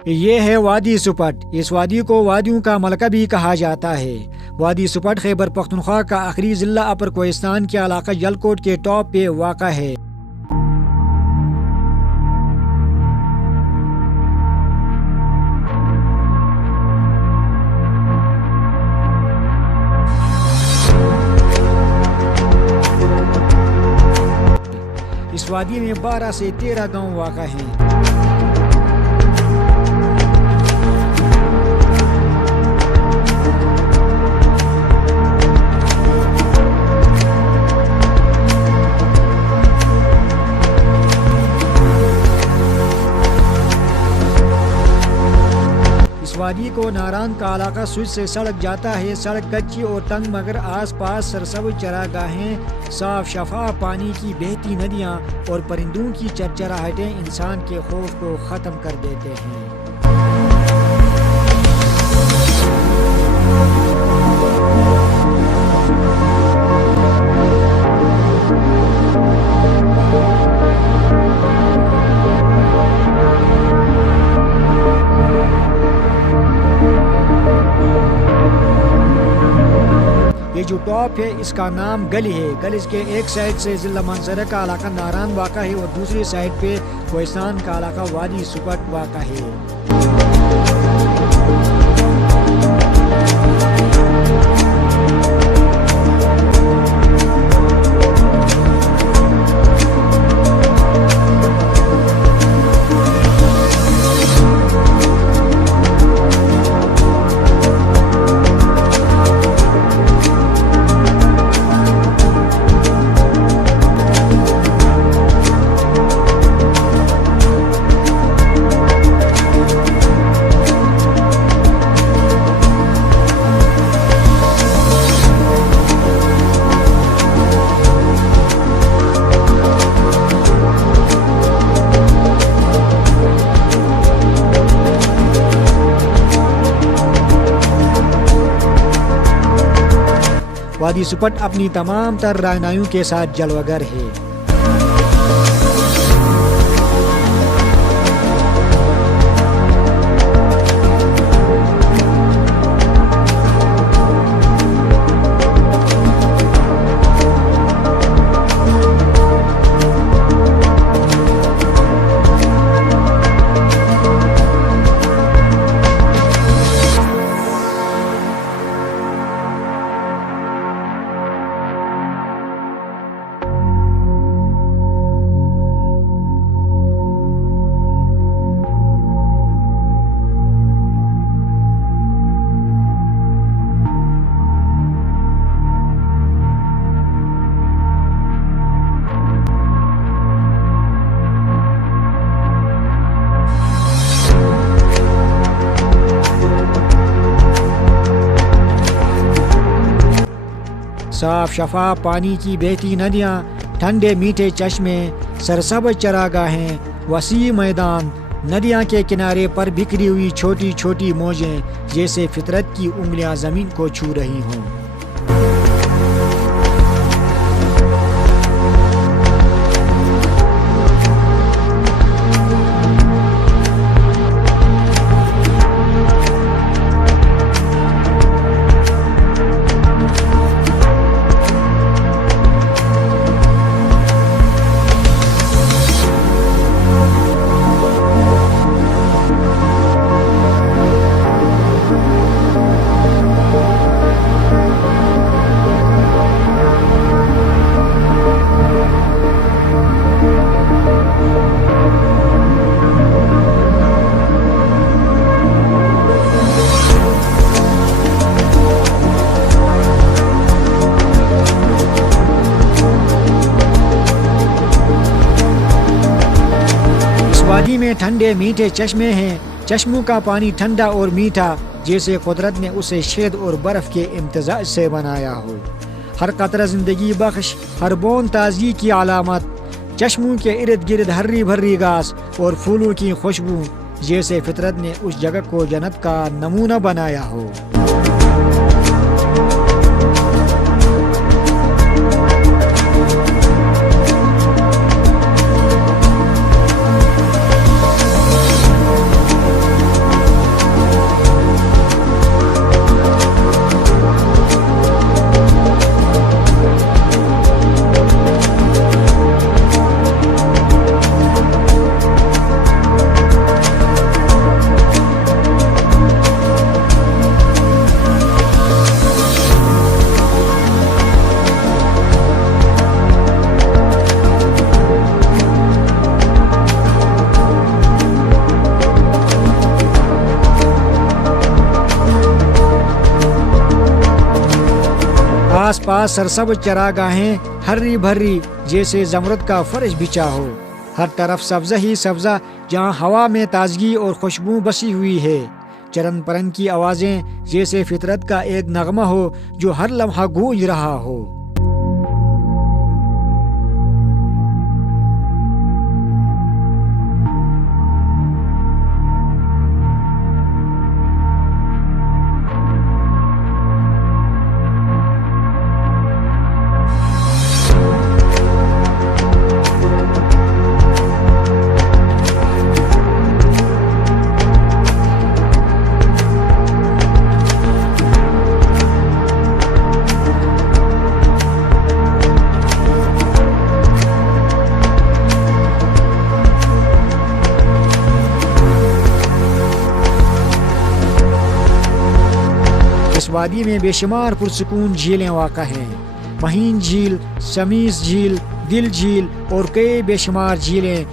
ये है वादी सुपट। इस वादी को वादियों का मलका भी कहा जाता है। वादी सुपट खैबर पख्तूनख्वा का आखिरी जिला अपर कोहिस्तान के इलाका जलकोट के टॉप पे वाक़ा है। इस वादी में 12 से 13 गांव वाक़ा हैं। इस वादी को नारान का इलाका स्विच से सड़क जाता है। सड़क कच्ची और तंग मगर आसपास सरसब्ज़ चरागाहें, साफ शफाफ पानी की बहती नदियाँ और परिंदों की चरचराहटें इंसान के खौफ को ख़त्म कर देते हैं। ये जो टॉप है इसका नाम गली है। गली के एक साइड से जिला मंसरा का इलाका नारान वाक़ा है और दूसरी साइड पे कोहिस्तान का इलाका वादी सुपट वाक़ा है। वादी सुपट अपनी तमाम तर राहनाइयों के साथ जलवागर है। साफ शफाफ पानी की बहती नदियाँ, ठंडे मीठे चश्मे, सरसब्ज़ चरागाहें, वसी मैदान, नदियाँ के किनारे पर बिखरी हुई छोटी छोटी मौजें जैसे फितरत की उंगलियाँ ज़मीन को छू रही हों। वादी में ठंडे मीठे चश्मे हैं। चश्मों का पानी ठंडा और मीठा जैसे कुदरत ने उसे शेद और बर्फ के इम्तजाज से बनाया हो। हर कतरा जिंदगी बख्श, हर बूंद ताजगी की अलामत। चश्मों के इर्द गिर्द हर्री भर्री घास और फूलों की खुशबू जैसे फितरत ने उस जगह को जन्नत का नमूना बनाया हो। आसपास सरसब्ज चरागाहें हरी भरी जैसे जमरुद का फर्श बिछा हो। हर तरफ सब्ज़ा ही सब्ज़ा, जहाँ हवा में ताजगी और खुशबू बसी हुई है। चरन परन की आवाज़ें जैसे फितरत का एक नगमा हो जो हर लम्हा गूंज रहा हो। इस वादी में बेशुमार पुरसुकून झीलें वाक़ा हैं। महीन झील, शमीस झील, दिल झील और कई बेशुमार झीलें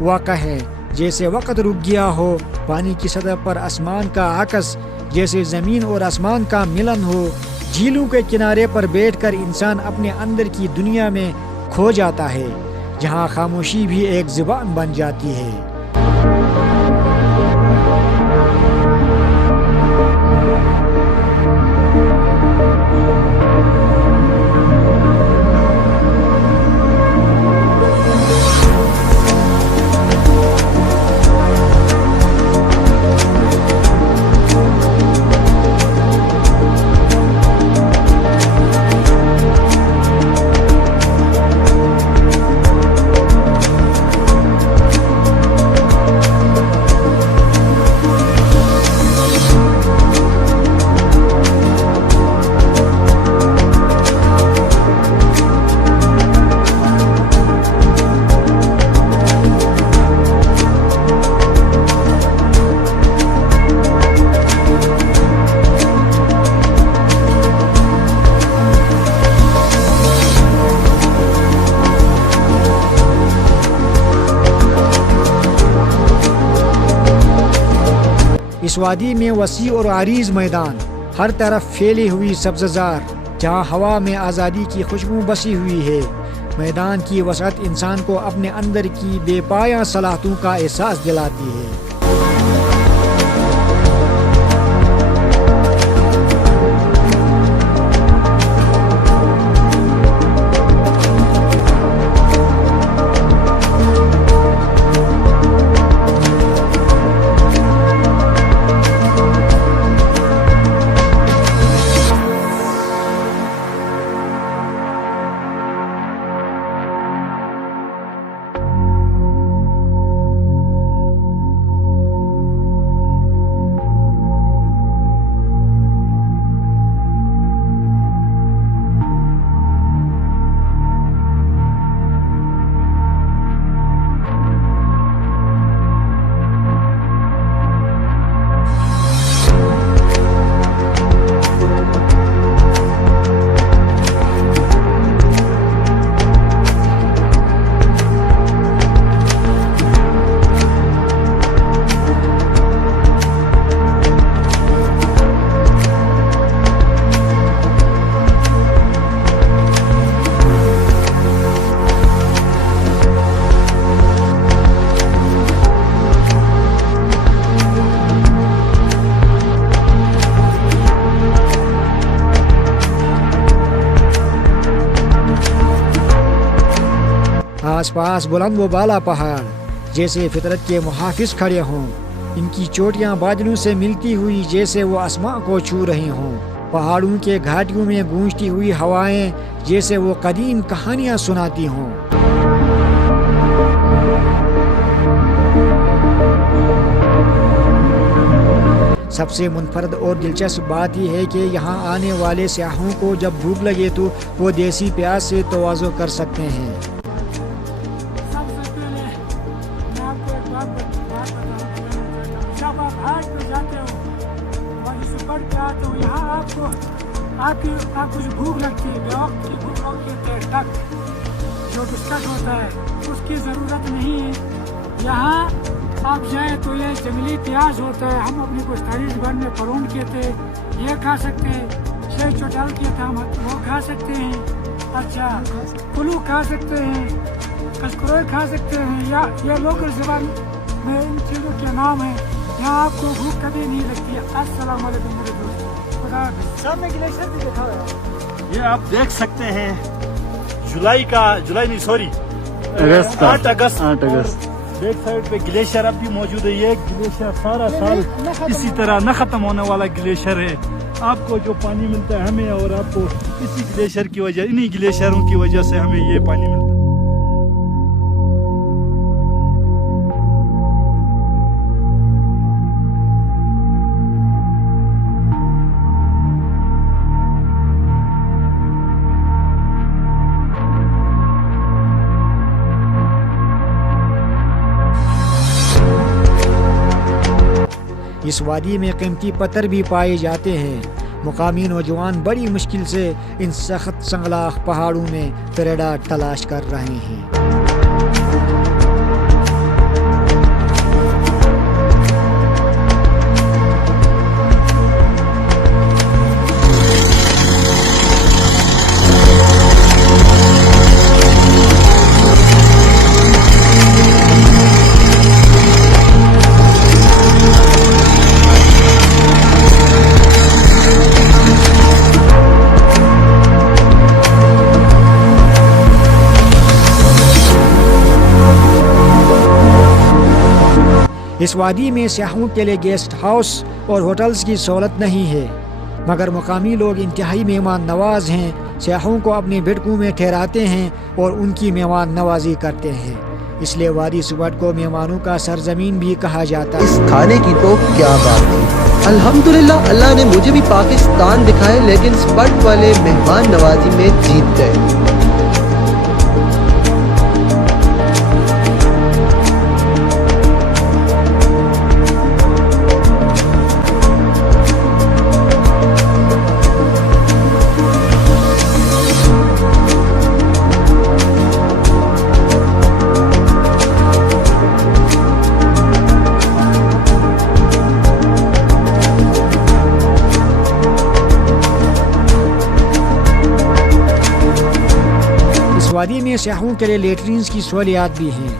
वाक़ा हैं। जैसे वक़्त रुक गया हो, पानी की सतह पर आसमान का आकस, जैसे ज़मीन और आसमान का मिलन हो। झीलों के किनारे पर बैठकर इंसान अपने अंदर की दुनिया में खो जाता है, जहाँ खामोशी भी एक ज़ुबान बन जाती है। इस वादी में वसी और आरीज मैदान, हर तरफ फैली हुई सब्ज़जार, जहाँ हवा में आज़ादी की खुशबू बसी हुई है। मैदान की वसअत इंसान को अपने अंदर की बेपाया सलाहतों का एहसास दिलाती है। आसपास बुलंद व बाला पहाड़ जैसे फितरत के मुहाफिज खड़े हों। इनकी चोटियां बादलों से मिलती हुई जैसे वो आसमां को छू रही हों। पहाड़ों के घाटियों में गूंजती हुई हवाएं जैसे वो कदीम कहानियां सुनाती हों। सबसे मुनफरद और दिलचस्प बात यह है कि यहाँ आने वाले सयाहों को जब भूख लगे तो वो देसी प्याज से तवाज़ो कर सकते हैं। आपको जो भूख लगती है, बेवक्त की भूख लगती है, तक जो डिस्कट होता है उसकी ज़रूरत नहीं है। यहाँ आप जाए तो ये जंगली प्याज होता है, हम अपनी कुछ तारीफ घर में परोन के थे, ये खा सकते हैं। शेख चौटाल की अकामत वो खा सकते हैं। अच्छा, कुल्लू खा सकते हैं, कचकरोई खा सकते हैं, या ये लोकल ज़बान में इन चीज़ों के नाम है। यहाँ आपको भूख कभी नहीं लगती। अस्सलाम वालेकुम मेरे दोस्त, खुदा हाफ़िज़। सामने ग्लेशियर भी देखा है, ये आप देख सकते हैं जुलाई नहीं सॉरी अगस्त 8 अगस्त 8 अगस्त बैक साइड पे ग्लेशियर अब भी मौजूद है। ये ग्लेशियर सारा साल इसी तरह न खत्म होने वाला ग्लेशियर है। आपको जो पानी मिलता है हमें और आपको इसी ग्लेशियर की वजह, इन्हीं ग्लेशियरों की वजह से हमें ये पानी मिलता है। इस वादी में कीमती पत्थर भी पाए जाते हैं। मुकामी नौजवान बड़ी मुश्किल से इन सख्त संगलाख पहाड़ों में पेरेडा तलाश कर रहे हैं। इस वादी में सयाहों के लिए गेस्ट हाउस और होटल्स की सहूलत नहीं है, मगर मुकामी लोग इंतहाई मेहमान नवाज हैं। सयाहों को अपने बिडकों में ठहराते हैं और उनकी मेहमान नवाजी करते हैं। इसलिए वादी सुबट को मेहमानों का सरजमीन भी कहा जाता है। इस खाने की तो क्या बात थी। अल्हम्दुलिल्लाह अल्लाह ने मुझे भी पाकिस्तान दिखाए, लेकिन स्पट वाले मेहमान नवाजी में जीत गए। वादी में सयाहों के लिए लेटरिन्स की सहूलियात भी हैं।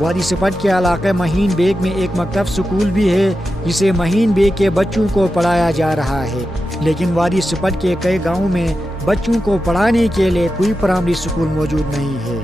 वादी सिपट के इलाके महीन बेग में एक मकतब स्कूल भी है, जिसे महीन बेग के बच्चों को पढ़ाया जा रहा है। लेकिन वादी सिपट के कई गांवों में बच्चों को पढ़ाने के लिए कोई प्राइमरी स्कूल मौजूद नहीं है।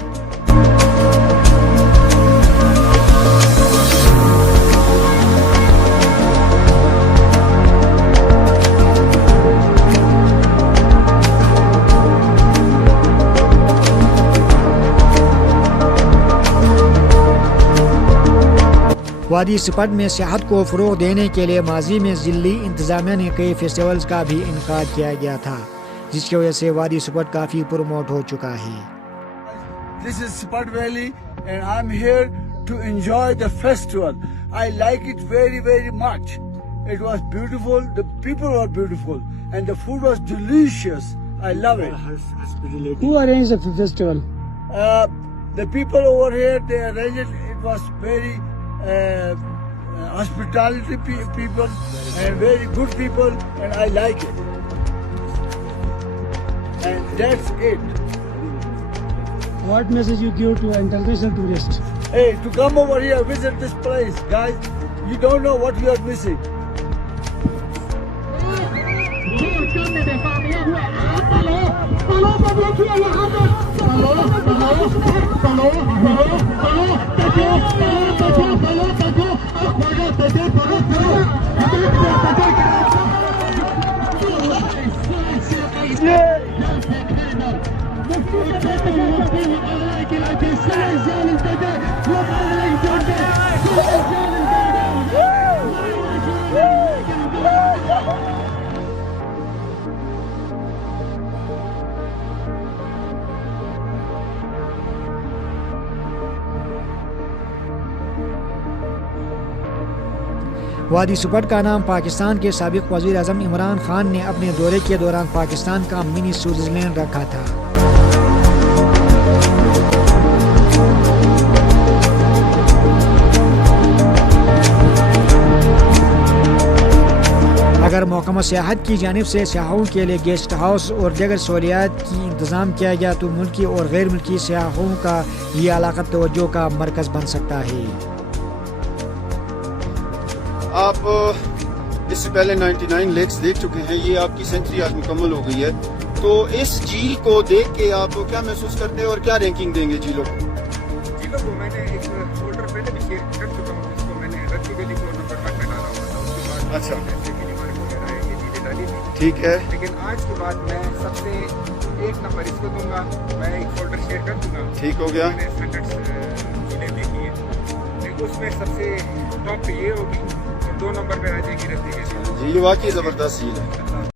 वादी सिपट में सियाहत को फ़रोग़ देने के लिए माजी में ज़िली इंतज़ामिया ने कई फेस्टिवल्स का भी इनकाद किया गया था, जिसकी वजह से वादी सिपट काफ़ी प्रमोट हो चुका है। This is Sipat Valley and I'm here to enjoy the festival. I like it very, very much. It was beautiful, the people were beautiful and the food was delicious. I love it. Who arranged the festival? The people over here, they arranged it. It was very hospitality people and very good people and I like it. And that's it. What message you give to international tourists? Hey, to come over here, visit this place, guys. You don't know what you are missing. वादी सुपट का नाम पाकिस्तान के साबिक वज़ीर आज़म इमरान खान ने अपने दौरे के दौरान पाकिस्तान का मिनी स्विट्ज़रलैंड रखा था। अगर महकमा सियाहत की जानिब से सियाहों के लिए गेस्ट हाउस और दीगर सहूलियात की इंतज़ाम किया गया तो मुल्की और गैर मुल्की सियाहों का ये इलाका तवज्जो का मरकज़ बन सकता है। आप इससे पहले 99 लेक्स देख चुके हैं, ये आपकी सेंचुरी आज मुकम्मल हो गई है, तो इस झील को देख के आप क्या महसूस करते हैं और क्या रैंकिंग देंगे झीलों को? झीलों को मैंने एक फोल्डर पहले भी शेयर कर चुका हूँ, जिसको मैंने रत्ती वैली को नंबर 1 में डाला हुआ था। उसके बाद अच्छा, ये चीज़ें डाली थी, ठीक है, लेकिन आज के बाद मैं सबसे 1 नंबर इसको दूंगा। मैं एक फोल्डर शेयर कर दूंगा, ठीक हो गया। मैंने स्टैंडर्ड्स झीलें देखी है, लेकिन उसमें सबसे टॉप पे ये होगी और 2 नंबर पे आ जाएगी रत्ती वैली। झील वाकई ज़बरदस्त झील है।